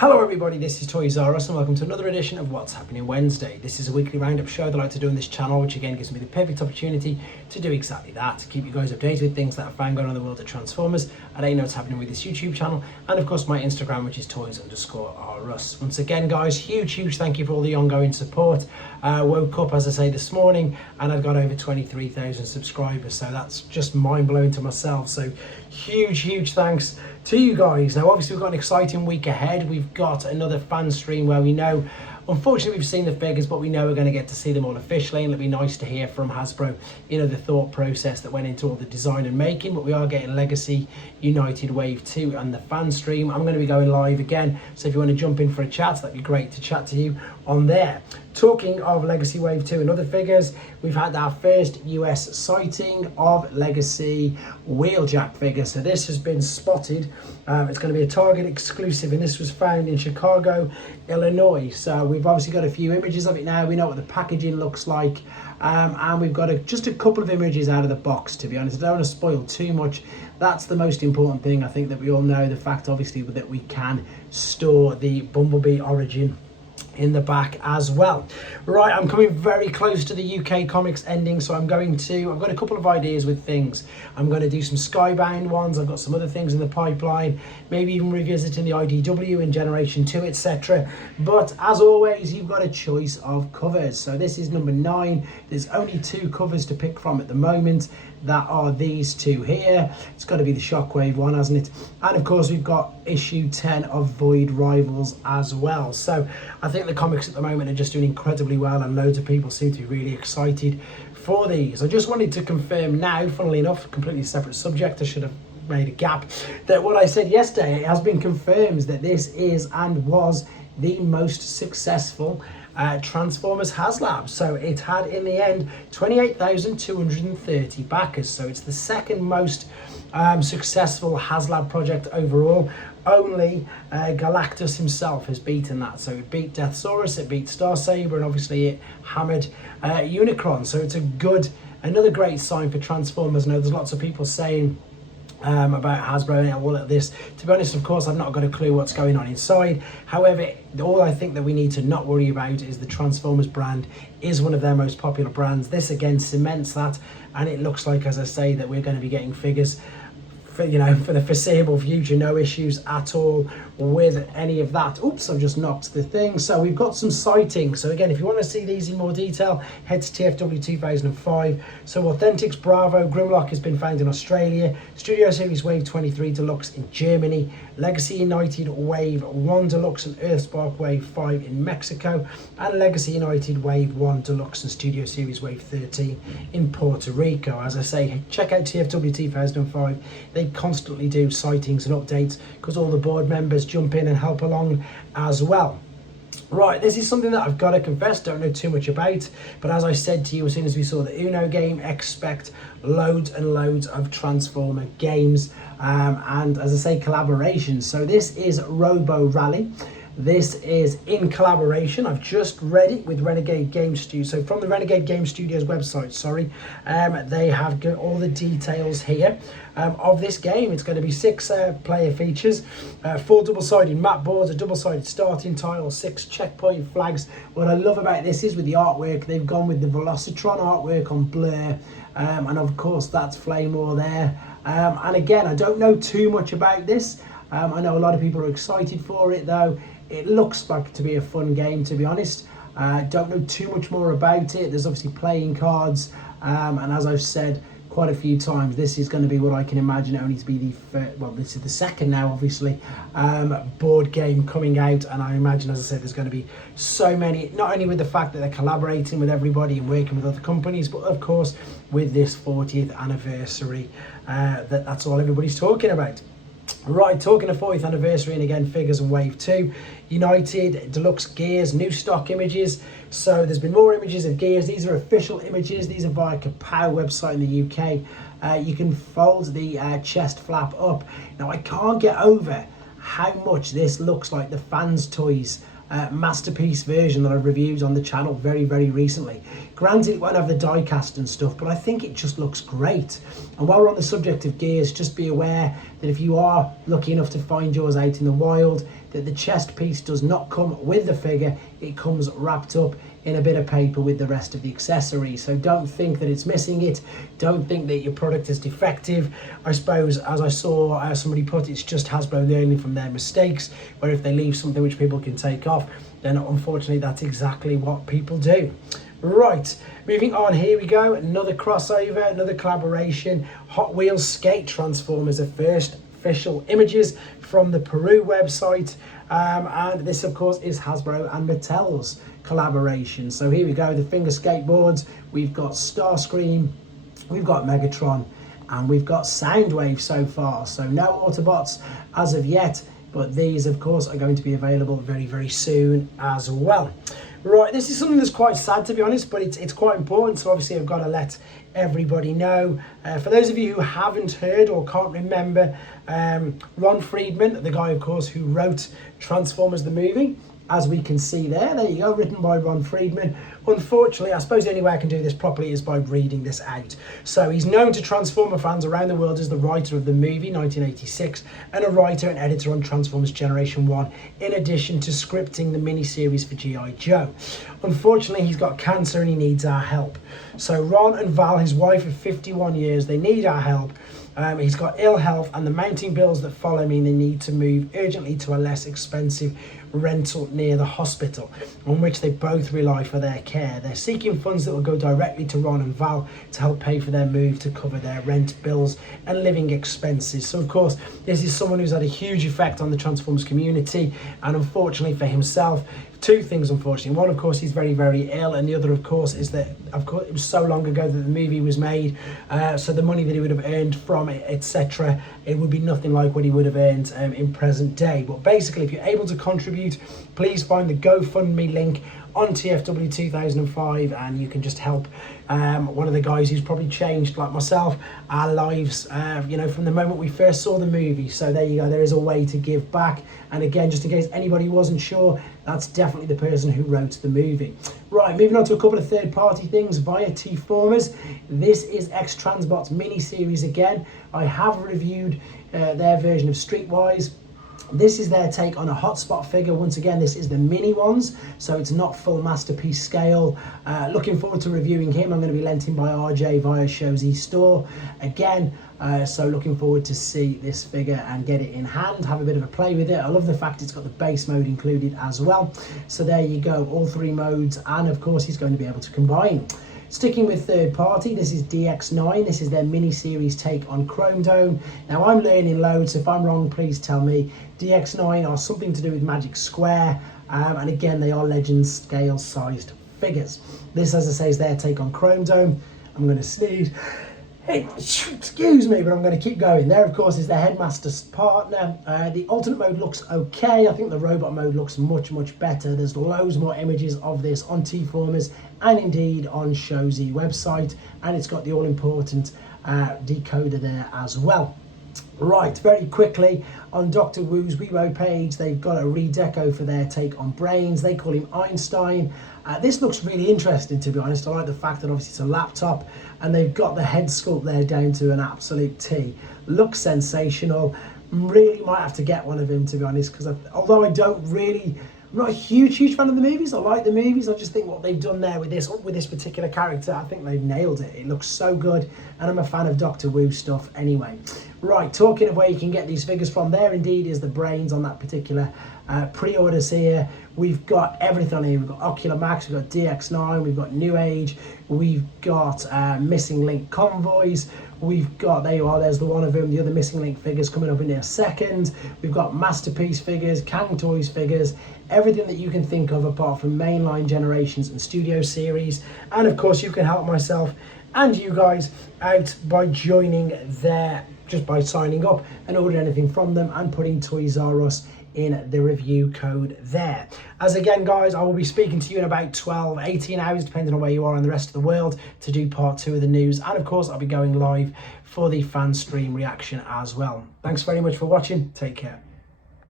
Hello everybody, this is Toys R Us and welcome to another edition of What's Happening Wednesday. This is a weekly roundup show that I like to do on this channel, which again gives me the perfect opportunity to do exactly that, to keep you guys updated with things that are found going on in the world of Transformers, and I know what's happening with this YouTube channel, and of course my Instagram, which is Toys_R_Us. Once again guys, huge thank you for all the ongoing support. Woke up, as I say, this morning and I've got over 23,000 subscribers, so that's just mind-blowing to myself. So huge thanks to you guys. Now obviously we've got an exciting week ahead. We've got another fan stream where we know, unfortunately we've seen the figures, but we know we're going to get to see them all officially, and it'll be nice to hear from Hasbro, you know, the thought process that went into all the design and making. But we are getting Legacy United Wave 2 and the fan stream. I'm going to be going live again, so if you want to jump in for a chat, that'd be great to chat to you on there. Talking of Legacy Wave 2 and other figures, we've had our first US sighting of Legacy Wheeljack figures. So this has been spotted. It's going to be a Target exclusive, and this was found in Chicago, Illinois. So we've obviously got a few images of it now. We know what the packaging looks like, and we've got just a couple of images out of the box, to be honest. I don't want to spoil too much. That's the most important thing, I think, that we all know. The fact, obviously, that we can store the Bumblebee origin in the back as well. Right, I'm coming very close to the UK comics ending, so I've got a couple of ideas with things. I'm going to do some Skybound ones. I've got some other things in the pipeline, maybe even revisiting the IDW in Generation 2, etc. But as always, you've got a choice of covers. So this is number 9. There's only 2 covers to pick from at the moment. That are these 2 here. It's got to be the Shockwave one, hasn't it? And of course we've got issue 10 of Void Rivals as well. So I think the comics at the moment are just doing incredibly well, and loads of people seem to be really excited for these. I just wanted to confirm now, funnily enough, completely separate subject, I should have made a gap, that what I said yesterday, it has been confirmed that this is and was the most successful Transformers HasLab. So it had in the end 28,230 backers, so it's the second most successful HasLab project overall. Only Galactus himself has beaten that. So it beat Deathsaurus, it beat Starsaber, and obviously it hammered Unicron. So it's another great sign for Transformers. I know there's lots of people saying about Hasbro and all of this. To be honest, of course, I've not got a clue what's going on inside. However, all I think that we need to not worry about is the Transformers brand is one of their most popular brands. This again cements that, and it looks like, as I say, that we're going to be getting figures for the foreseeable future. No issues at all with any of that. Oops, I've just knocked the thing. So we've got some sightings. So again, if you want to see these in more detail, head to TFW 2005. So Authentics Bravo Grimlock has been found in Australia, Studio Series Wave 23 Deluxe in Germany, Legacy United Wave 1 Deluxe and Earthspark Wave 5 in Mexico, and Legacy United Wave 1 Deluxe and Studio Series Wave 13 in Puerto Rico. As I say, check out TFW 2005. They constantly do sightings and updates because all the board members jump in and help along as well. Right, this is something that I've got to confess, don't know too much about, but as I said to you as soon as we saw the Uno game, expect loads and loads of Transformer games, and as I say, collaborations. So this is Robo Rally. This is in collaboration. I've just read it with Renegade Game Studios. So from the Renegade Game Studios website, they have got all the details here of this game. It's going to be 6 player features, 4 double-sided map boards, a double-sided starting tile, 6 checkpoint flags. What I love about this is with the artwork, they've gone with the Velocitron artwork on Blur, and of course that's Flamor there. And again, I don't know too much about this. I know a lot of people are excited for it though. It looks like to be a fun game, to be honest. Don't know too much more about it. There's obviously playing cards, and as I've said quite a few times, this is going to be what I can imagine only to be the first, well, this is the second now, obviously, board game coming out, and I imagine, as I said, there's going to be so many, not only with the fact that they're collaborating with everybody and working with other companies, but of course with this 40th anniversary, that's all everybody's talking about. Right, talking of 40th anniversary, and again, figures and Wave 2, United Deluxe Gears, new stock images. So there's been more images of Gears. These are official images. These are via Kapow website in the UK. You can fold the chest flap up. Now, I can't get over how much this looks like the Fans Toys masterpiece version that I've reviewed on the channel very recently. Granted, it won't have the die cast and stuff, but I think it just looks great. And while we're on the subject of Gears, just be aware that if you are lucky enough to find yours out in the wild, that the chest piece does not come with the figure. It comes wrapped up in a bit of paper with the rest of the accessories. So don't think that it's missing it. Don't think that your product is defective. I suppose, as I saw somebody put, it's just Hasbro learning from their mistakes, where if they leave something which people can take off, then unfortunately that's exactly what people do. Right, moving on, here we go, another crossover, another collaboration. Hot Wheels Skate Transformers are first official images from the Peru website, and this of course is Hasbro and Mattel's collaboration. So here we go, the finger skateboards, we've got Starscream, we've got Megatron, and we've got Soundwave so far. So no Autobots as of yet, but these of course are going to be available very, very soon as well. Right, this is something that's quite sad, to be honest, but it's quite important, so obviously I've got to let everybody know. For those of you who haven't heard or can't remember, Ron Fredman, the guy of course who wrote Transformers the movie, as we can see there you go, written by Ron Fredman. Unfortunately, I suppose the only way I can do this properly is by reading this out. So he's known to Transformer fans around the world as the writer of the movie 1986 and a writer and editor on Transformers Generation 1, in addition to scripting the miniseries for G.I. Joe. Unfortunately, he's got cancer and he needs our help. So Ron and Val, his wife of 51 years, they need our help. He's got ill health, and the mounting bills that follow mean they need to move urgently to a less expensive rental near the hospital, on which they both rely for their care. They're seeking funds that will go directly to Ron and Val to help pay for their move to cover their rent bills and living expenses. So of course, this is someone who's had a huge effect on the Transformers community, and unfortunately for himself, two things unfortunately. One, of course, he's very, very ill, and the other, of course, is that of course it was so long ago that the movie was made, so the money that he would have earned from it, etc., it would be nothing like what he would have earned in present day. But basically, if you're able to contribute, please find the GoFundMe link on TFW 2005, and you can just help one of the guys who's probably changed, like myself, our lives, you know, from the moment we first saw the movie. So there you go, there is a way to give back. And again, just in case anybody wasn't sure, that's definitely the person who wrote the movie. Right, moving on to a couple of third-party things via T-Formers. This is Xtransbots mini-series again. I have reviewed their version of Streetwise. This is their take on a hotspot figure. Once again, this is the mini ones, so it's not full masterpiece scale. Looking forward to reviewing him. I'm going to be lent him by RJ via Showzy Store again. So looking forward to see this figure and get it in hand, have a bit of a play with it. I love the fact it's got the base mode included as well. So there you go, all three modes, and of course he's going to be able to combine. Sticking with third party, this is DX9. This is their mini-series take on Chrome Dome. Now I'm learning loads, so if I'm wrong, please tell me. DX9 are something to do with Magic Square, and again, they are Legends scale sized figures. This, as I say, is their take on Chrome Dome. I'm going to sneeze. Hey, excuse me, but I'm going to keep going. There, of course, is the Headmaster's partner. The alternate mode looks okay. I think the robot mode looks much, much better. There's loads more images of this on T-Formers and indeed on Showzy website. And it's got the all-important decoder there as well. Right, very quickly, on Dr. Wu's Weibo page, they've got a redeco for their take on Brains. They call him Einstein. This looks really interesting, to be honest. I like the fact that obviously it's a laptop and they've got the head sculpt there down to an absolute T. Looks sensational. Really might have to get one of him, to be honest, because although I'm not a huge fan of the movies. I like the movies. I just think what they've done there with this particular character, I think they've nailed it. It looks so good, and I'm a fan of Dr. Wu stuff anyway. Right, talking of where you can get these figures from, there indeed is the Brains on that particular pre-orders here. We've got everything on here. We've got Ocular Max, we've got DX9, we've got New Age, we've got Missing Link Convoys, we've got, there you are, there's the one of them, the other Missing Link figures coming up in a second. We've got Masterpiece figures, Kang Toys figures, everything that you can think of apart from mainline Generations and Studio Series. And of course you can help myself and you guys out by joining there, just by signing up and ordering anything from them and putting Toys R Us in the review code there. As again, guys, I will be speaking to you in about 12-18 hours, depending on where you are in the rest of the world, to do part 2 of the news. And of course, I'll be going live for the fan stream reaction as well. Thanks very much for watching. Take care.